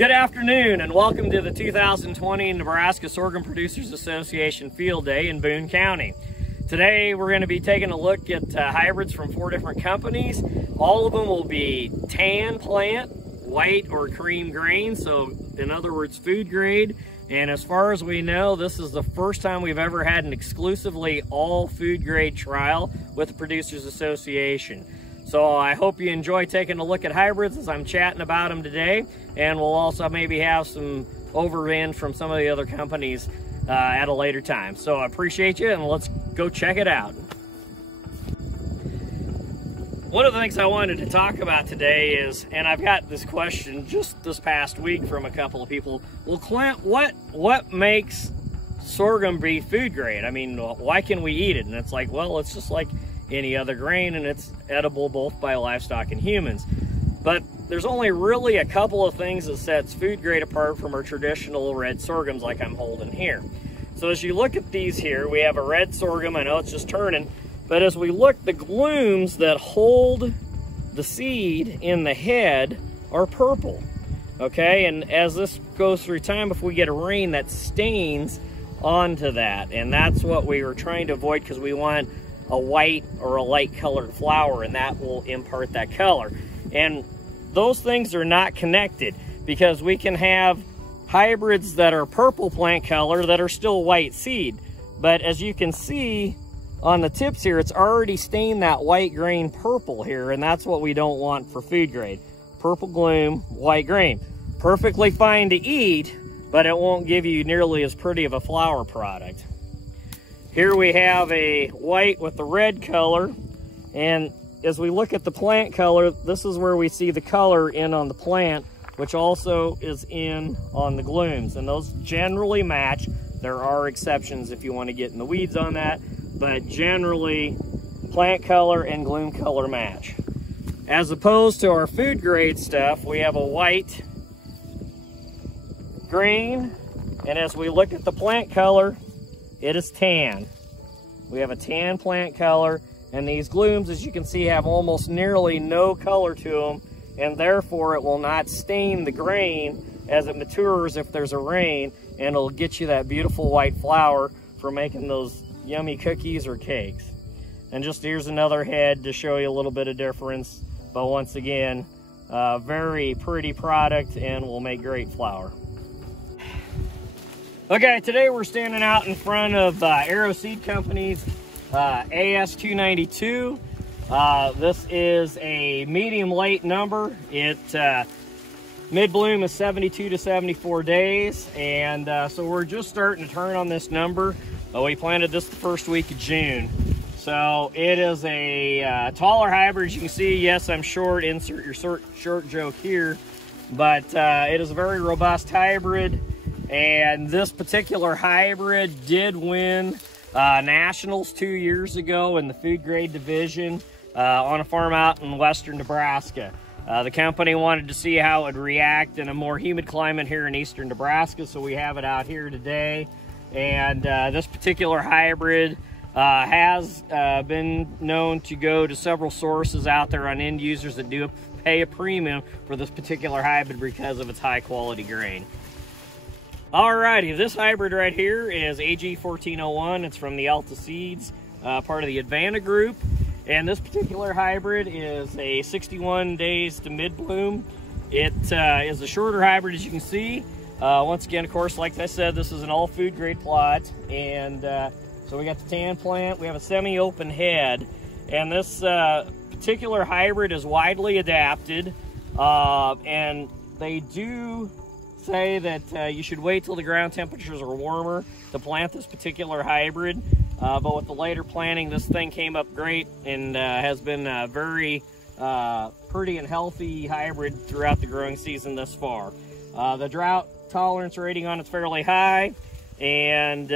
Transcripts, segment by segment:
Good afternoon and welcome to the 2020 Nebraska Sorghum Producers Association Field Day in Boone County. Today we're going to be taking a look at hybrids from 4 different companies. All of them will be tan plant, white or cream grain, so in other words food grade. And as far as we know, this is the first time we've ever had an exclusively all food grade trial with the Producers Association. So I hope you enjoy taking a look at hybrids as I'm chatting about them today, and we'll also maybe have some overview from some of the other companies at a later time. So I appreciate you, and let's go check it out. One of the things I wanted to talk about today is, and I've got this question just this past week from a couple of people, well, Clint, what makes sorghum be food grade? I mean, why can we eat it? And it's like, well, it's just like any other grain, and it's edible both by livestock and humans. But there's only really a couple of things that sets food grade apart from our traditional red sorghums like I'm holding here. So as you look at these here, we have a red sorghum. I know it's just turning, but as we look, the glooms that hold the seed in the head are purple. Okay, and as this goes through time, if we get a rain, that stains onto that, and that's what we were trying to avoid, because we want a white or a light colored flower, and that will impart that color. And those things are not connected, because we can have hybrids that are purple plant color that are still white seed, but as you can see on the tips here, it's already stained that white grain purple here, and that's what we don't want for food grade. Purple gloom, white grain. Perfectly fine to eat, but it won't give you nearly as pretty of a flower product. Here we have a white with the red color, and as we look at the plant color, this is where we see the color in on the plant, which also is in on the glooms, and those generally match. There are exceptions if you want to get in the weeds on that, but generally plant color and gloom color match. As opposed to our food grade stuff, we have a white, green, and as we look at the plant color, it is tan. We have a tan plant color, and these glooms, as you can see, have almost nearly no color to them, and therefore it will not stain the grain as it matures if there's a rain, and it'll get you that beautiful white flower for making those yummy cookies or cakes. And just here's another head to show you a little bit of difference, but once again, very pretty product and will make great flour. Okay, today we're standing out in front of Arrow Seed Company's AS292. This is a medium late number. It mid-bloom is 72 to 74 days, and so we're just starting to turn on this number. We planted this the first week of June. So it is a taller hybrid. As you can see, yes, I'm short, insert your short joke here, but it is a very robust hybrid. And this particular hybrid did win nationals 2 years ago in the food grade division on a farm out in western Nebraska. The company wanted to see how it would react in a more humid climate here in eastern Nebraska, so we have it out here today. And this particular hybrid has been known to go to several sources out there on end users that do pay a premium for this particular hybrid because of its high quality grain. Alrighty, this hybrid right here is AG1401. It's from the Alta Seeds, part of the Advanta group. And this particular hybrid is a 61 days to mid-bloom. It is a shorter hybrid, as you can see. Once again, of course, like I said, this is an all food grade plot. And so we got the tan plant. We have a semi-open head. And this particular hybrid is widely adapted. And they do say that you should wait till the ground temperatures are warmer to plant this particular hybrid, but with the later planting, this thing came up great and has been a very pretty and healthy hybrid throughout the growing season thus far. The drought tolerance rating on it's fairly high, and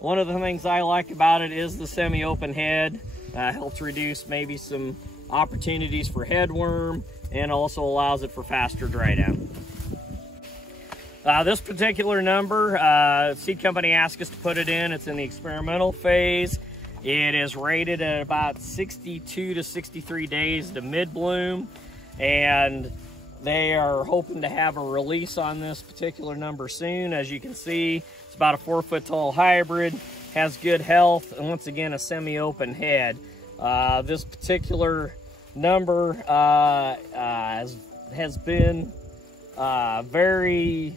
one of the things I like about it is the semi-open head. Helps reduce maybe some opportunities for headworm, and also allows it for faster dry down. This particular number, seed company asked us to put it in. It's in the experimental phase. It is rated at about 62 to 63 days to mid-bloom. And They are hoping to have a release on this particular number soon. As you can see, it's about a 4-foot tall hybrid, has good health, and once again, a semi-open head. This particular number has been very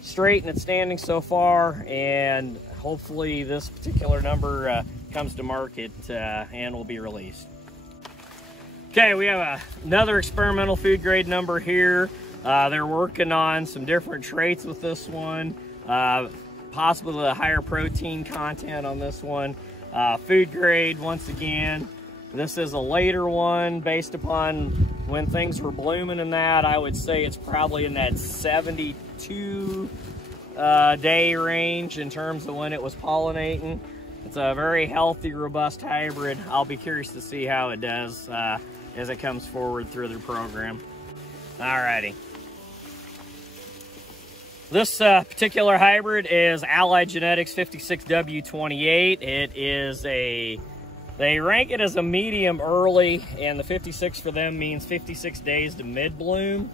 straight in its standing so far, and hopefully this particular number comes to market and will be released. Okay, we have another experimental food grade number here. They're working on some different traits with this one, possibly a higher protein content on this one. Food grade, once again, this is a later one based upon when things were blooming in that. I would say it's probably in that 72 day range in terms of when it was pollinating. It's a very healthy, robust hybrid. I'll be curious to see how it does as it comes forward through their program. Alrighty. This particular hybrid is Allied Genetics 56W28. It is they rank it as a medium early, and the 56 for them means 56 days to mid-bloom.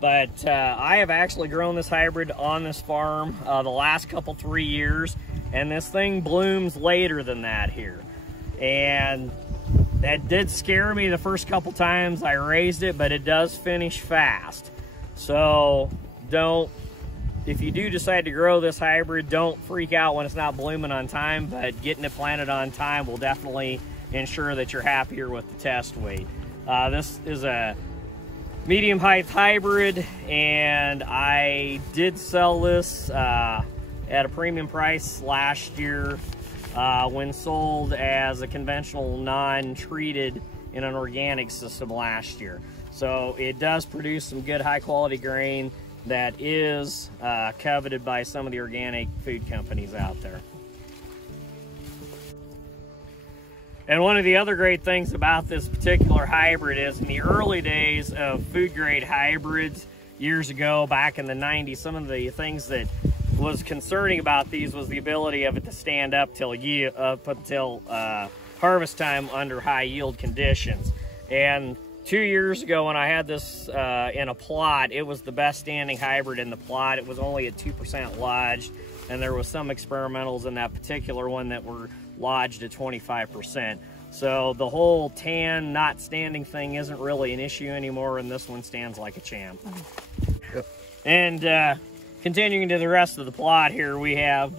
But I have actually grown this hybrid on this farm the last 3 years, and this thing blooms later than that here. And that did scare me the first couple times I raised it, but it does finish fast. So if you do decide to grow this hybrid, don't freak out when it's not blooming on time, but getting it planted on time will definitely ensure that you're happier with the test weight. This is a medium height hybrid, and I did sell this at a premium price last year when sold as a conventional non-treated in an organic system last year. So it does produce some good high quality grain that is coveted by some of the organic food companies out there. And one of the other great things about this particular hybrid is in the early days of food grade hybrids years ago, back in the 90s, some of the things that was concerning about these was the ability of it to stand up till harvest time under high yield conditions. And 2 years ago when I had this in a plot, it was the best standing hybrid in the plot. It was only at 2% lodged, and there was some experimentals in that particular one that were lodged at 25%. So the whole tan not standing thing isn't really an issue anymore, and this one stands like a champ. Yep. And continuing to the rest of the plot here, we have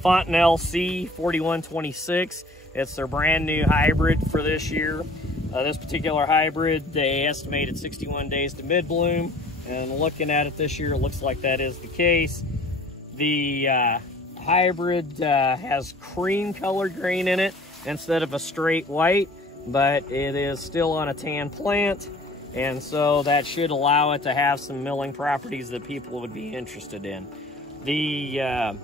Fontenelle C 4126. It's their brand new hybrid for this year. This particular hybrid, they estimated 61 days to mid-bloom, and looking at it this year, it looks like that is the case. The hybrid has cream colored grain in it instead of a straight white, but it is still on a tan plant, and so that should allow it to have some milling properties that people would be interested in. The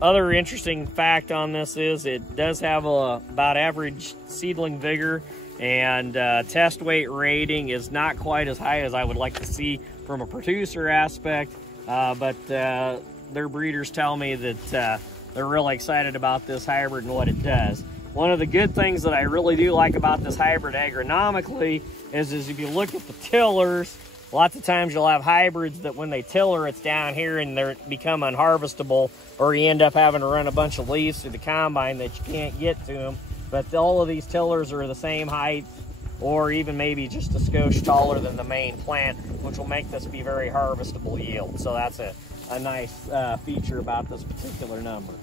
other interesting fact on this is it does have about average seedling vigor, and test weight rating is not quite as high as I would like to see from a producer aspect, but their breeders tell me that they're really excited about this hybrid and what it does. One of the good things that I really do like about this hybrid agronomically is if you look at the tillers, lots of times you'll have hybrids that when they tiller, it's down here and they become unharvestable, or you end up having to run a bunch of leaves through the combine that you can't get to them. But all of these tillers are the same height, or even maybe just a skosh taller than the main plant, which will make this be very harvestable yield. So that's a nice feature about this particular number.